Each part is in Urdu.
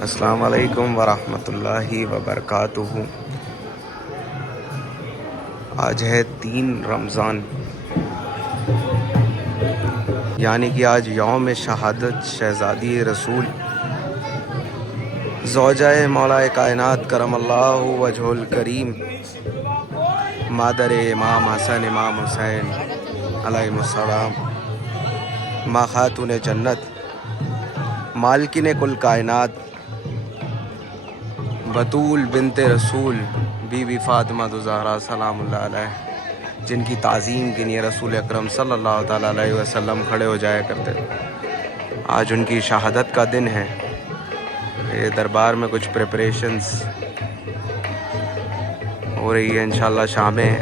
السلام علیکم ورحمۃ اللہ وبرکاتہ۔ آج ہے 3 رمضان، یعنی کہ آج یوم شہادت شہزادی رسول زوجہ مولا کائنات کرم اللہ وجہ الکریم مادر امام حسن امام حسین علیہ السلام، ماں خاتون جنت، مالکن کل کائنات، بطول بنت رسول بی بی فاطمہ الزہرا سلام اللہ علیہ، جن کی تعظیم کے لیے رسول اکرم صلی اللہ تعالیٰ علیہ وسلم کھڑے ہو جایا کرتے۔ آج ان کی شہادت کا دن ہے۔ یہ دربار میں کچھ پریپریشنز ہو رہی ہے، انشاءاللہ شامیں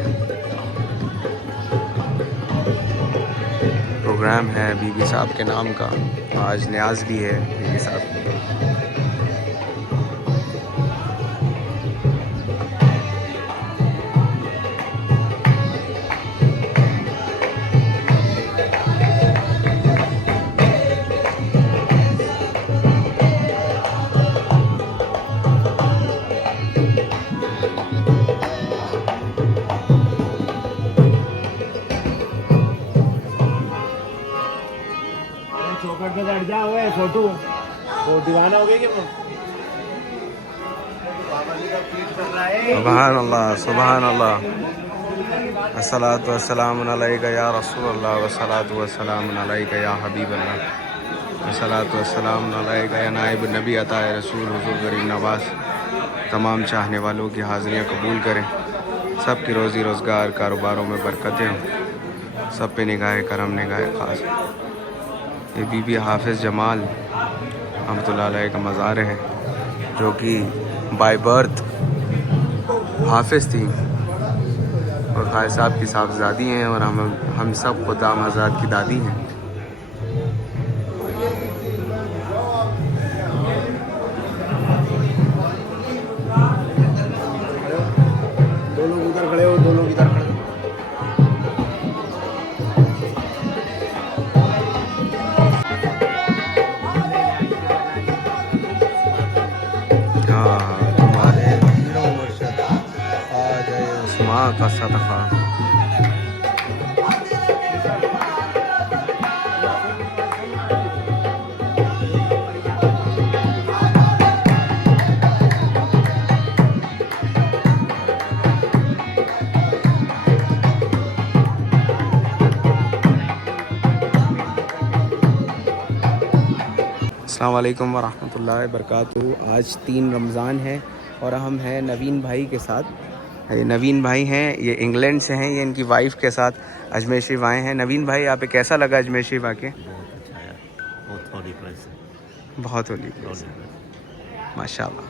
پروگرام ہے بی بی صاحب کے نام کا۔ آج نیاز بھی ہے بی بی صاحب کی۔ چوکٹ پہ بیٹھ جا ہوئے فوٹو وہ دیوانہ ہو گیا کہ سبحان اللہ سبحان اللہ، الصلاۃ والسلام علیک یا رسول اللہ، والصلاۃ والسلام علیک یا حبیب اللہ، والصلاۃ والسلام علیک یا نائب نبی عطا رسول حضور غریب نواز۔ تمام چاہنے والوں کی حاضریاں قبول کریں، سب کی روزی روزگار کاروباروں میں برکتیں ہوں، سب پہ نگاہ کرم نگاہ خاص۔ یہ بی بی حافظ جمال رحمۃ اللہ علیہ کا مزار ہے، جو کہ بائی برتھ حافظ تھی اور خواجہ صاحب کی صاحبزادی ہیں، اور ہم سب خدا آزاد کی دادی ہیں۔ دو لوگ ادھر کھڑے ہو، دو لوگ ادھر کھڑے ہو۔ تمہارے پیر و مرشد آ جائے عثمان کا صدقہ۔ السلام علیکم ورحمۃ اللہ وبرکاتہ۔ آج 3 رمضان ہے اور ہم ہیں نوین بھائی کے ساتھ۔ یہ نوین بھائی ہیں، یہ انگلینڈ سے ہیں، یہ ان کی وائف کے ساتھ اجمیر شریف آئے ہیں۔ نوین بھائی، آپ کو کیسا لگا اجمیر شریف آ کے؟ بہت اچھا ہے، بہت ہولی پلیس ہے، بہت ہولی ہولی پلیس۔ ماشاء اللہ۔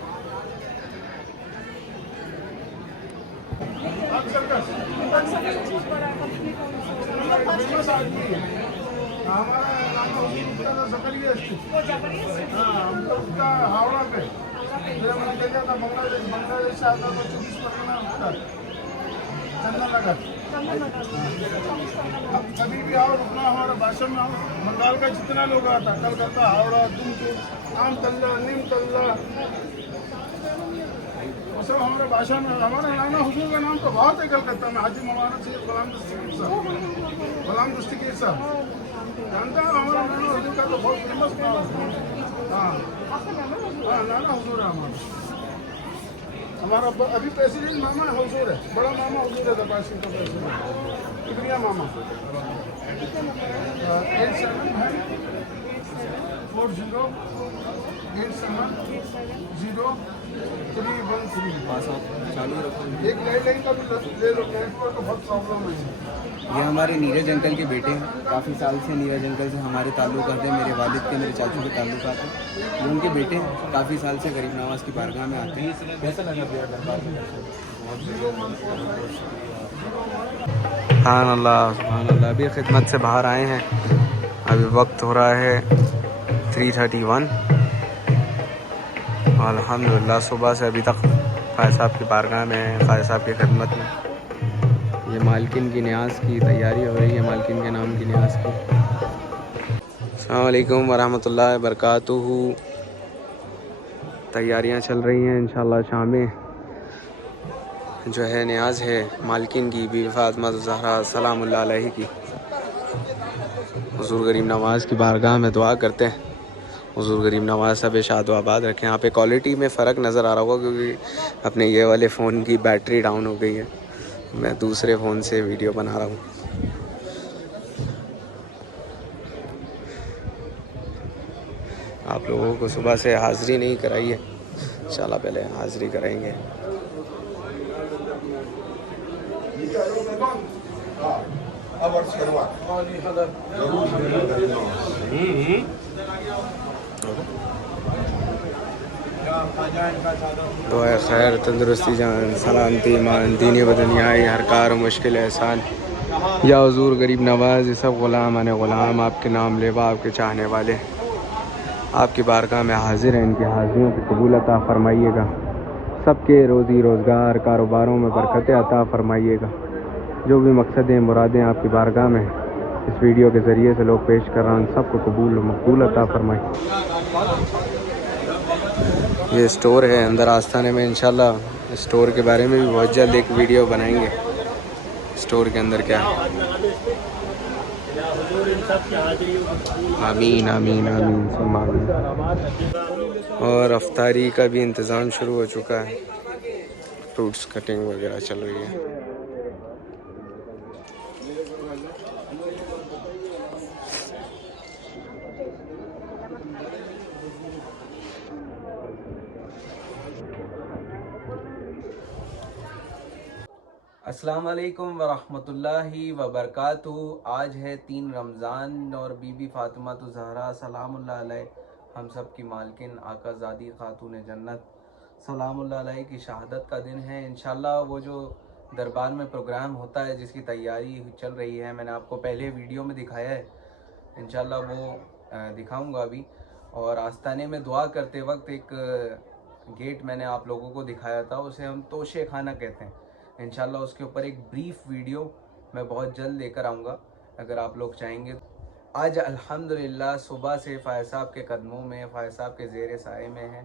ہاوڑا پہ بنگلہ دیش سے آتا تو 24 پرگنہ چندن نگر۔ اب کبھی بھی آؤ، رکنا ہمارا بھاشن میں آؤ، بنگال کا جتنا لوگ آتا، کلکتہ، ہاوڑا، تمکور، آم تلہ، نیم تلہ، وہ سب ہمارے بھاشن میں۔ ہمارے رانا حضور کا نام تو بہت ہے کلکتہ میں، حاجی مولانا سید غلام دستگیر صاحب، غلام دستگیر صاحب جانتا ہے ہمارا رانا حضور کا تو بہت فیمس نام ہے۔ ہاں ہاں، رانا حضور ہے ہمارا ابھی پریسیڈنٹ ماما حضور ہے، بڑا ماما حضور ہے دربار شریف کا پریسیڈنٹ، ابریا ماما۔ 87408313۔ ایک لائٹ لائن کا بھی لے لو، نیٹ ورک کا بہت پرابلم ہے۔ یہ ہمارے نیرج انکل کے بیٹے ہیں، کافی سال سے نیرج انکل سے ہمارے تعلقات ہیں، میرے والد کے، میرے چاچو کے تعلقات ہیں۔ یہ ان کے بیٹے ہیں، کافی سال سے غریب نواز کی بارگاہ میں آتے ہیں۔ کیسا لگا بھیا دربار میں؟ سبحان اللہ سبحان اللہ۔ ابھی خدمت سے باہر آئے ہیں، ابھی وقت ہو رہا ہے 3:31۔ الحمدللہ صبح سے ابھی تک خواجہ صاحب کی بارگاہ میں، خواجہ صاحب کی خدمت میں۔ یہ مالکن کی نیاز کی تیاری ہو رہی ہے، مالکن کے نام کی نیاز کی۔ السلام علیکم ورحمۃ اللہ وبرکاتہ۔ تیاریاں چل رہی ہیں انشاءاللہ. شام میں جو ہے نیاز ہے مالکین کی، بی بی فاطمہ الزہرا سلام اللہ علیہ کی. حضور غریب نواز کی بارگاہ میں دعا کرتے ہیں حضور غریب نواز سب شاد و آباد رکھیں. یہاں پہ کوالٹی میں فرق نظر آ رہا ہوگا کیونکہ اپنے یہ والے فون کی بیٹری ڈاؤن ہو گئی ہے. میں دوسرے فون سے ویڈیو بنا رہا ہوں. آپ لوگوں کو صبح سے حاضری نہیں کرائی ہے، انشاءاللہ پہلے حاضری کرائیں گے. دعائے خیر، تندرستی، جان، سلامتی، ایمان، دینی بدنیائی، ہر کار و مشکل احسان. یا حضور غریب نواز، یہ سب غلام آنے غلام آپ کے نام لیوا، آپ کے چاہنے والے آپ کی بارگاہ میں حاضر ہیں. ان کی حاضریوں کی قبول عطا فرمائیے گا. سب کے روزی روزگار کاروباروں میں برکتیں عطا فرمائیے گا. جو بھی مقصدیں مرادیں آپ کی بارگاہ میں اس ویڈیو کے ذریعے سے لوگ پیش کر رہے ہیں، سب کو قبول و مقبول عطا فرمائے. یہ اسٹور ہے اندر آستانے میں. انشاءاللہ اسٹور کے بارے میں بھی بہت جلد ایک ویڈیو بنائیں گے. اسٹور کے اندر کیا ہے. آمین آمین آمین ثم آمین. اور افطاری کا بھی انتظام شروع ہو چکا ہے. فروٹس کٹنگ وغیرہ چل رہی ہے. السلام علیکم ورحمۃ اللہ وبرکاتہ. آج ہے 3 رمضان اور بی بی فاطمہ الزہرا سلام اللہ علیہ، ہم سب کی مالکن، آقا زادی خاتون جنت سلام اللہ علیہ کی شہادت کا دن ہے. انشاءاللہ وہ جو دربار میں پروگرام ہوتا ہے جس کی تیاری چل رہی ہے، میں نے آپ کو پہلے ویڈیو میں دکھایا ہے، انشاءاللہ وہ دکھاؤں گا ابھی. اور آستانے میں دعا کرتے وقت ایک گیٹ میں نے آپ لوگوں کو دکھایا تھا، اسے ہم توشے خانہ کہتے ہیں. انشاءاللہ اس کے اوپر ایک بریف ویڈیو میں بہت جلد لے کر آؤں گا اگر آپ لوگ چاہیں گے. آج الحمدللہ صبح سے فائز صاحب کے قدموں میں، فائز صاحب کے زیر سائے میں ہیں.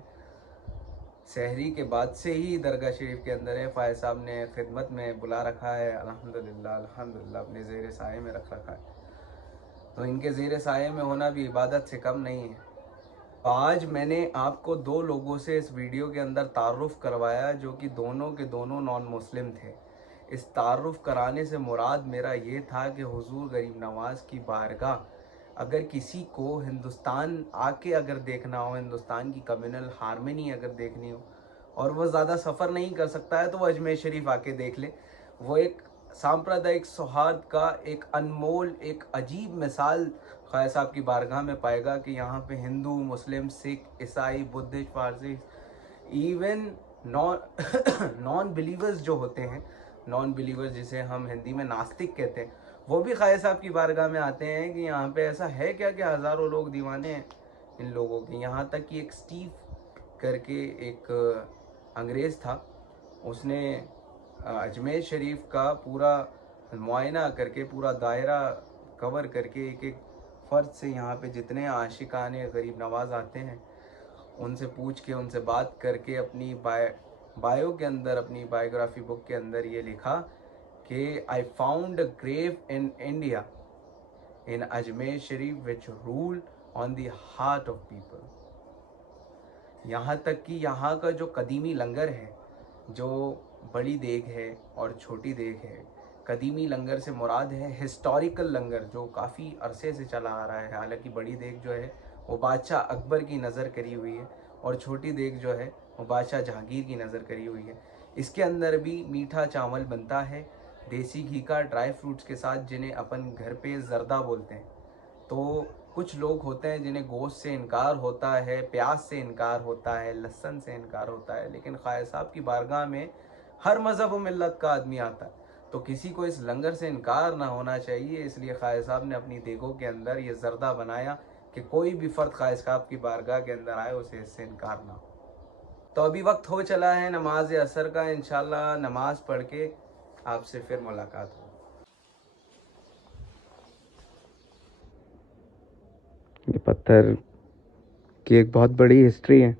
سحری کے بعد سے ہی درگاہ شریف کے اندر ہے. فائز صاحب نے خدمت میں بلا رکھا ہے، الحمدللہ الحمدللہ اپنے زیر سائے میں رکھ رکھا ہے. تو ان کے زیر سائے میں ہونا بھی عبادت سے کم نہیں ہے. آج میں نے آپ کو 2 لوگوں سے اس ویڈیو کے اندر تعارف کروایا جو کہ دونوں کے دونوں نان مسلم تھے. اس تعارف کرانے سے مراد میرا یہ تھا کہ حضور غریب نواز کی بارگاہ اگر کسی کو ہندوستان آ کے اگر دیکھنا ہو، ہندوستان کی کمیونل ہارمنی اگر دیکھنی ہو اور وہ زیادہ سفر نہیں کر سکتا ہے تو وہ اجمیر شریف آ کے دیکھ لے. وہ ایک سامپردائک سوہاد کا ایک انمول، ایک عجیب مثال خواجہ صاحب کی بارگاہ میں پائے گا کہ یہاں پہ ہندو، مسلم، سکھ، عیسائی، بدھسٹ، پارسی، ایون نان بلیورز جو ہوتے ہیں، نان بلیورز جسے ہم ہندی میں ناستک کہتے ہیں، وہ بھی خواجہ صاحب کی بارگاہ میں آتے ہیں کہ یہاں پہ ایسا ہے کیا کہ ہزاروں لوگ دیوانے ہیں ان لوگوں کے. یہاں تک کہ ایک سٹیو کر کے ایک انگریز تھا، اس نے اجمیر شریف کا پورا معائنہ کر کے، پورا دائرہ کور کر کے، ایک ایک فرد سے یہاں پہ جتنے عاشقان غریب نواز آتے ہیں ان سے پوچھ کے، ان سے بات کر کے اپنی بایو کے اندر، اپنی بایوگرافی بک کے اندر یہ لکھا کہ I found a grave in India in Ajmer Sharif which rule on the heart of people. یہاں تک کہ یہاں کا جو قدیمی لنگر ہے، جو بڑی دیگ ہے اور چھوٹی دیگ ہے، قدیمی لنگر سے مراد ہے ہسٹوریکل لنگر جو کافی عرصے سے چلا آ رہا ہے. حالانکہ بڑی دیگ جو ہے وہ بادشاہ اکبر کی نظر کری ہوئی ہے اور چھوٹی دیگ جو ہے وہ بادشاہ جہانگیر کی نظر کری ہوئی ہے. اس کے اندر بھی میٹھا چاول بنتا ہے دیسی گھی کا، ڈرائی فروٹس کے ساتھ، جنہیں اپن گھر پہ زردہ بولتے ہیں. تو کچھ لوگ ہوتے ہیں جنہیں گوشت سے انکار ہوتا ہے، پیاز سے انکار ہوتا ہے، لہسن سے انکار ہوتا ہے، لیکن خواجہ صاحب کی بارگاہ میں ہر مذہب و ملت کا آدمی آتا ہے. تو کسی کو اس لنگر سے انکار نہ ہونا چاہیے، اس لیے خواجہ صاحب نے اپنی دیگوں کے اندر یہ زردہ بنایا کہ کوئی بھی فرد خواجہ صاحب کی بارگاہ کے اندر آئے اسے اس سے انکار نہ ہو. تو ابھی وقت ہو چلا ہے نماز عصر کا، انشاءاللہ نماز پڑھ کے آپ سے پھر ملاقات ہو. یہ پتھر کی ایک بہت بڑی ہسٹری ہے.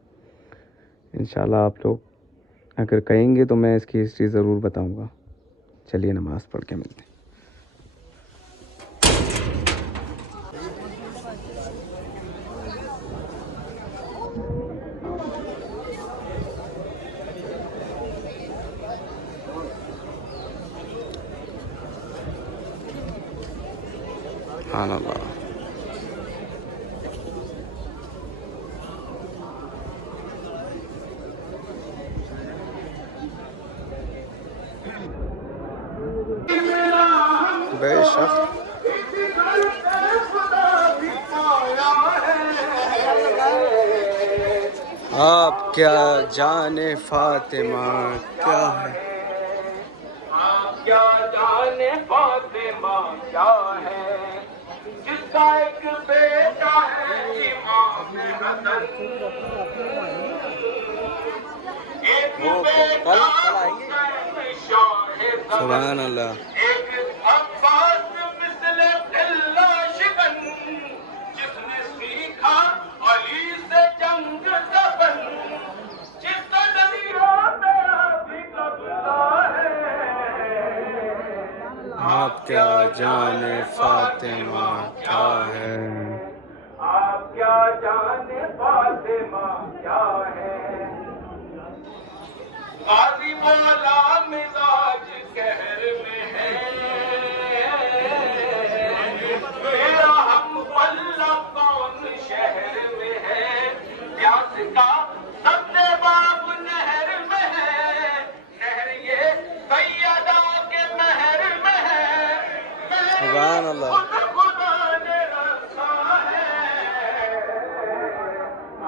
انشاءاللہ آپ لوگ اگر کہیں گے تو میں اس کی ہسٹری ضرور بتاؤں گا. چلیے نماز پڑھ کے ملتے ہیں. سبحان اللہ. بے شک آپ کیا جانے فاطمہ کیا ہے. آپ کیا جانے فاطمہ کیا ہے، جس کا ایک بیٹا ہے امام حسن، ایک بیٹا حسین شاہ سبحان زمن، اللہ. ایک عباس مثل قلہ شکن، جس نے سیکھا علی سے جنگ زبن، جس کا دریا میرا بھی قبضہ ہے. آپ کیا جانے فاطمہ کیا ہے. آپ کیا جانے فاطمہ کیا ہے، قاضی مولا مزاج قہر میں ہے، میرا ہم پلہ کون شہر میں ہے، پیاس کا سبزے باب نہر میں ہے، نہر یہ سیدہ کے مہر میں ہے، سبحان اللہ. خدا نے رکھا ہے.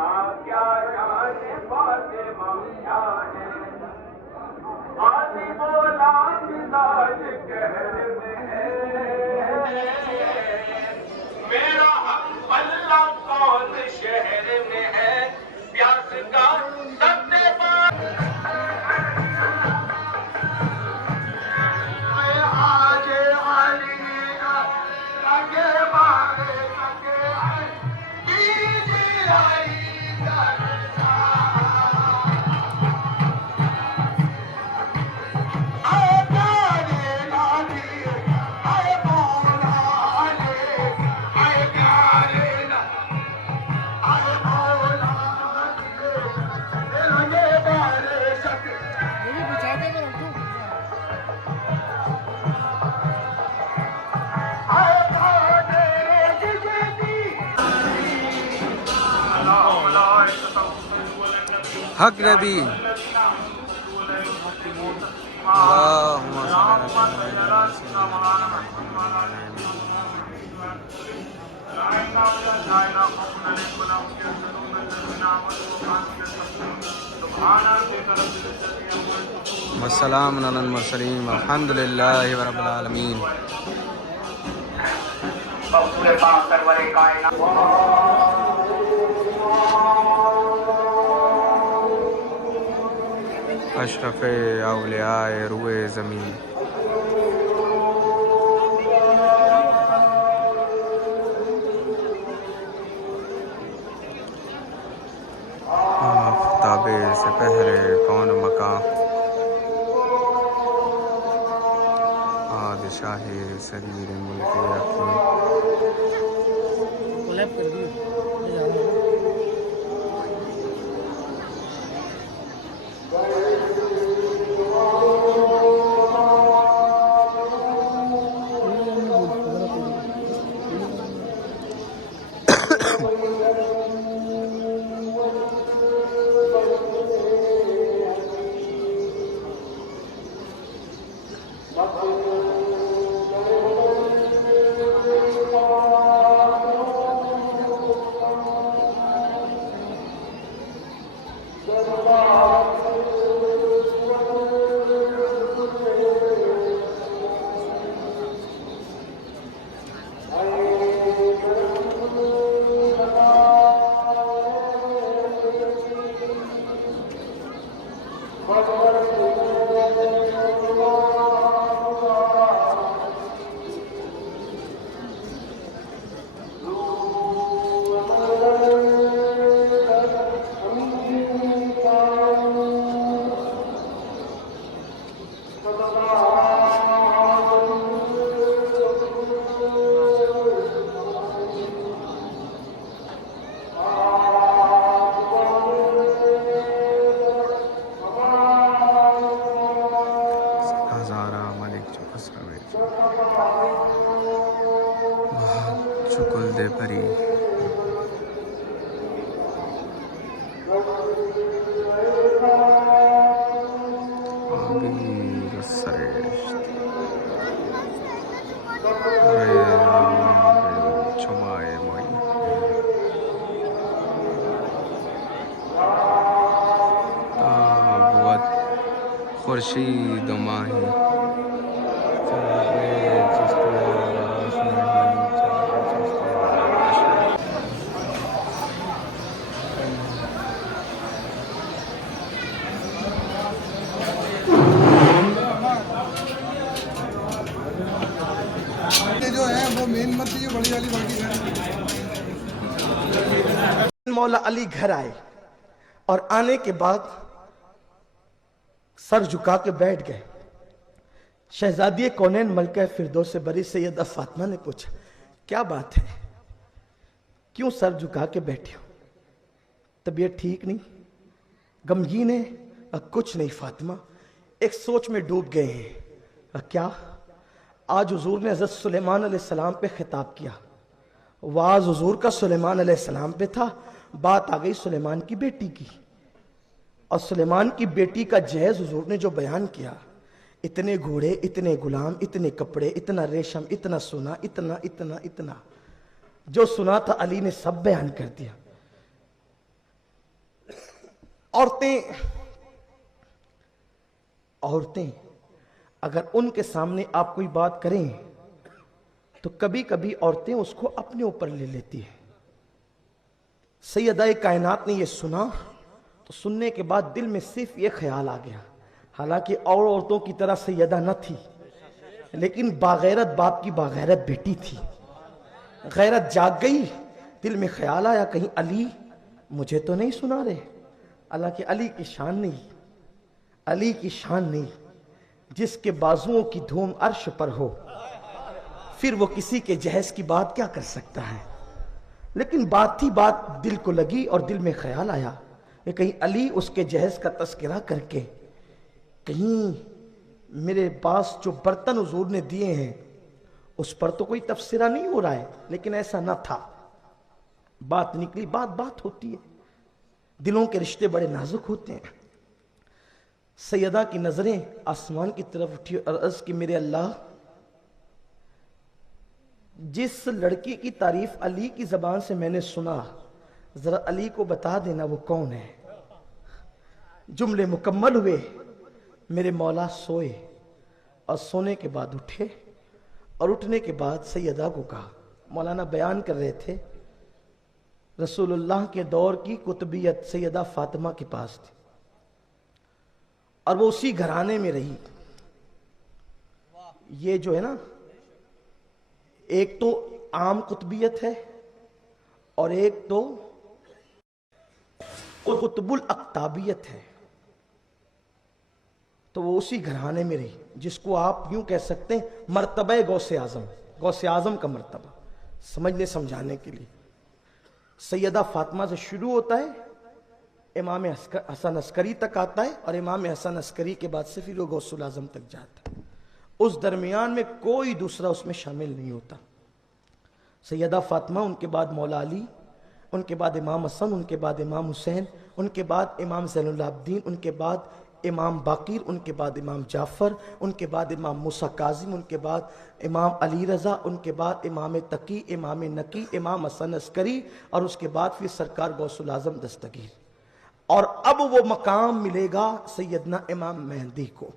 آپ کیا جانے فاطمہ کیا ہے، قاضی مولا مزاج قہر میں ہے، میرا ہم پلہ کون شہر میں ہے، پیاس کا سبزے باب آج علی لگے بارے لگے بیجی آئی حق نبی. اللہم صل علی والسلام علی المرسلین والحمد للہ رب العالمین. پورے پاک سرور کائنات اشرف اولیاء روئے زمین. آفتاب سپہر کون مکان، بادشاہ سریر ملک یقین. خورشید و ماہی جو ہے وہ مین مت یہ بڑی والی باقی ہے. مولا علی گھر آئے اور آنے کے بعد سر جھکا کے بیٹھ گئے. شہزادی کونین ملکہ فردوس بری سیدہ فاطمہ نے پوچھا کیا بات ہے، کیوں سر جھکا کے بیٹھے ہو، طبیعت ٹھیک نہیں، غمگین ہے؟ کچھ نہیں فاطمہ، ایک سوچ میں ڈوب گئے ہیں. کیا؟ آج حضور نے حضرت سلیمان علیہ السلام پہ خطاب کیا، واز حضور کا سلیمان علیہ السلام پہ تھا، بات آ گئی سلیمان کی بیٹی کی، اور سلیمان کی بیٹی کا جہیز حضور نے جو بیان کیا، اتنے گھوڑے، اتنے غلام، اتنے کپڑے، اتنا ریشم، اتنا سونا، اتنا اتنا اتنا، جو سنا تھا علی نے سب بیان کر دیا. عورتیں اگر ان کے سامنے آپ کوئی بات کریں تو کبھی کبھی عورتیں اس کو اپنے اوپر لے لیتی ہیں. سیدہ کائنات نے یہ سنا تو سننے کے بعد دل میں صرف یہ خیال آ گیا، حالانکہ اور عورتوں کی طرح سیدہ نہ تھی، لیکن باغیرت باپ کی باغیرت بیٹی تھی. غیرت جاگ گئی، دل میں خیال آیا کہیں علی مجھے تو نہیں سنا رہے. حالانکہ علی کی شان نہیں، علی کی شان نہیں. جس کے بازوؤں کی دھوم عرش پر ہو پھر وہ کسی کے جہیز کی بات کیا کر سکتا ہے. لیکن بات تھی، بات دل کو لگی اور دل میں خیال آیا کہ کہیں علی اس کے جہیز کا تذکرہ کر کے کہیں میرے پاس جو برتن حضور نے دیے ہیں اس پر تو کوئی تفسیرہ نہیں ہو رہا ہے. لیکن ایسا نہ تھا، بات نکلی. بات ہوتی ہے، دلوں کے رشتے بڑے نازک ہوتے ہیں. سیدہ کی نظریں آسمان کی طرف اٹھی اور عرض کی میرے اللہ، جس لڑکی کی تعریف علی کی زبان سے میں نے سنا، ذرا علی کو بتا دینا وہ کون ہے. جملے مکمل ہوئے، میرے مولا سوئے اور سونے کے بعد اٹھے، اور اٹھنے کے بعد سیدہ کو کہا. مولانا بیان کر رہے تھے رسول اللہ کے دور کی قطبیت سیدہ فاطمہ کے پاس تھی اور وہ اسی گھرانے میں رہی. یہ جو ہے نا، ایک تو عام قطبیت ہے اور ایک تو قطب الاقطابیت ہے. تو وہ اسی گھرانے میں رہی، جس کو آپ یوں کہہ سکتے ہیں مرتبہ غوث اعظم، غوث اعظم کا مرتبہ. سمجھنے سمجھانے کے لیے سیدہ فاطمہ سے شروع ہوتا ہے، امام حسن عسکری تک آتا ہے، اور امام حسن عسکری کے بعد سے پھر وہ غوث الاعظم تک جاتا ہے. اس درمیان میں کوئی دوسرا اس میں شامل نہیں ہوتا. سیدہ فاطمہ، ان کے بعد مولا علی، ان کے بعد امام حسن، ان کے بعد امام حسین، ان کے بعد امام زین العابدین، ان کے بعد امام باقر، ان کے بعد امام جعفر، ان کے بعد امام موسیٰ کاظم، ان کے بعد امام علی رضا، ان کے بعد امام تقی، امام نقی، امام حسن عسکری، اور اس کے بعد پھر سرکار غوث الاعظم دستگیر. اور اب وہ مقام ملے گا سیدنا امام مہدی کو.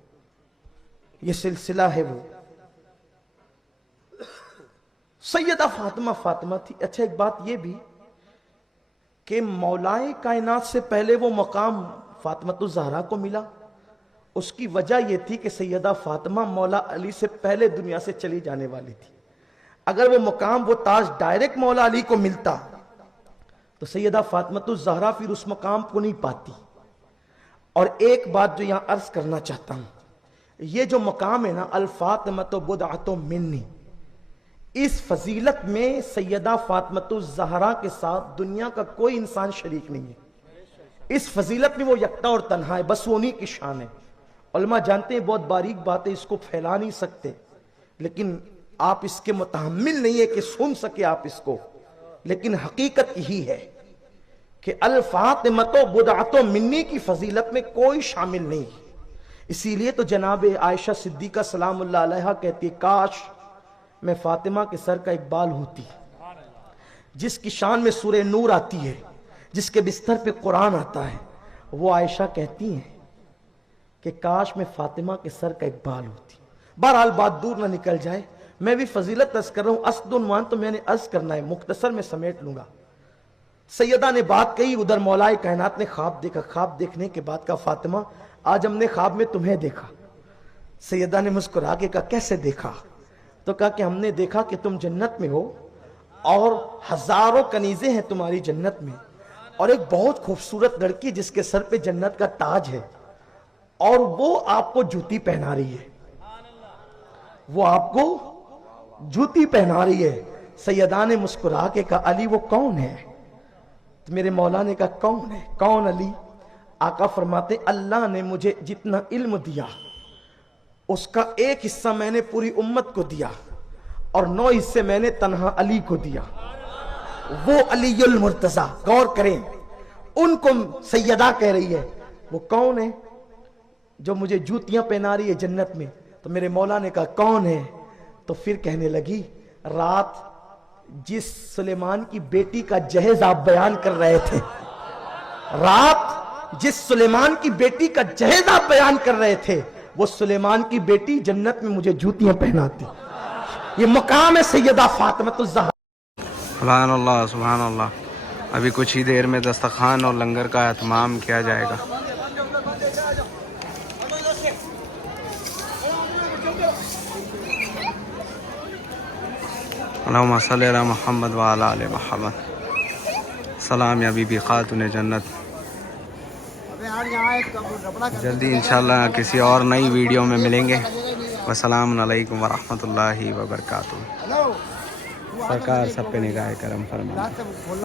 یہ سلسلہ ہے وہ. سیدہ فاطمہ تھی. اچھا ایک بات یہ بھی کہ مولائے کائنات سے پہلے وہ مقام فاطمۃ الزہرا کو ملا. اس کی وجہ یہ تھی کہ سیدہ فاطمہ مولا علی سے پہلے دنیا سے چلی جانے والی تھی. اگر وہ مقام، وہ تاج ڈائریکٹ مولا علی کو ملتا تو سیدہ فاطمۃ الزہرا پھر اس مقام کو نہیں پاتی. اور ایک بات جو یہاں عرض کرنا چاہتا ہوں، یہ جو مقام ہے نا، الفاطمۃ بدعۃ منی، اس فضیلت میں سیدہ فاطمۃ الزہرا کے ساتھ دنیا کا کوئی انسان شریک نہیں ہے. اس فضیلت میں وہ یکتا اور تنہا ہے، بس وہ انہی کی شان ہے. علماء جانتے ہیں بہت باریک باتیں، اس کو پھیلا نہیں سکتے، لیکن آپ اس کے متحمل نہیں ہے کہ سن سکے آپ اس کو. لیکن حقیقت یہی ہے کہ الفاطمۃ بدعۃ منی کی فضیلت میں کوئی شامل نہیں. اسی لیے تو جناب عائشہ صدیقہ سلام اللہ علیہا کہتی ہے کاش میں فاطمہ کے سر کا ایک بال ہوتی، جس کی شان میں سورہ نور آتی ہے، جس کے بستر پہ قرآن آتا ہے. وہ عائشہ کہتی ہیں کہ کاش میں فاطمہ کے سر کا ایک بال ہوتی. بہرحال بات دور نہ نکل جائے, میں بھی فضیلت عرض کر رہا ہوں, اسد عنوان تو میں نے عرض کرنا ہے, مختصر میں سمیٹ لوں گا. سیدہ نے بات کہی, ادھر مولا کائنات نے خواب دیکھا. خواب دیکھنے کے بعد کہا فاطمہ آج ہم نے خواب میں تمہیں دیکھا. سیدہ نے مسکرا کے کہا کیسے دیکھا؟ تو کہا کہ ہم نے دیکھا کہ تم جنت میں ہو اور ہزاروں کنیزیں ہیں تمہاری جنت میں, اور ایک بہت خوبصورت لڑکی جس کے سر پہ جنت کا تاج ہے, اور وہ آپ کو جوتی پہنا رہی ہے, وہ آپ کو جوتی پہنا رہی ہے. سیدہ نے مسکرا کے کہا علی وہ کون ہے؟ تو میرے مولا نے کہا کون ہے؟ کون علی؟ آقا فرماتے اللہ نے مجھے جتنا علم دیا اس کا ایک حصہ میں نے پوری امت کو دیا, اور 9 حصے میں نے تنہا علی کو دیا. وہ علی المرتضی, غور کریں, ان کو سیدہ کہہ رہی ہے. وہ کون ہے جو مجھے جوتیاں پہنا رہی ہے جنت میں؟ تو میرے مولا نے کہا کون ہے؟ تو پھر کہنے لگی رات جس سلیمان کی بیٹی کا جہیز آپ بیان کر رہے تھے, رات جس سلیمان کی بیٹی کا جہیز آپ بیان کر رہے تھے, وہ سلیمان کی بیٹی جنت میں مجھے جوتیاں پہناتی. یہ مقام ہے سیدہ فاطمہ الزہرا. سبحان اللہ سبحان اللہ. ابھی کچھ ہی دیر میں دسترخوان اور لنگر کا اہتمام کیا جائے گا. اللہم صلی علی محمد وعلی آل محمد. سلام یا بی بی خاتون جنت. جلدی انشاءاللہ کسی اور نئی ویڈیو میں ملیں گے. والسلام علیکم ورحمۃ اللہ وبرکاتہ. سرکار سب پہ نگاہ کرم فرمائے.